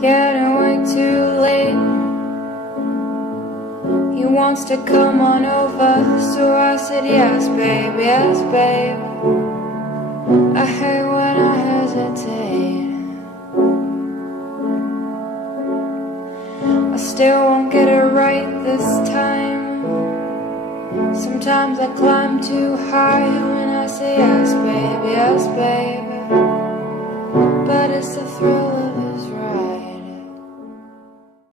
getting way too late. He wants to come on over, so I said yes, babe, yes, babe. I hate when I hesitate. I still won't get it right this time. Sometimes I climb too high when I say yes, babe, but it's the thrill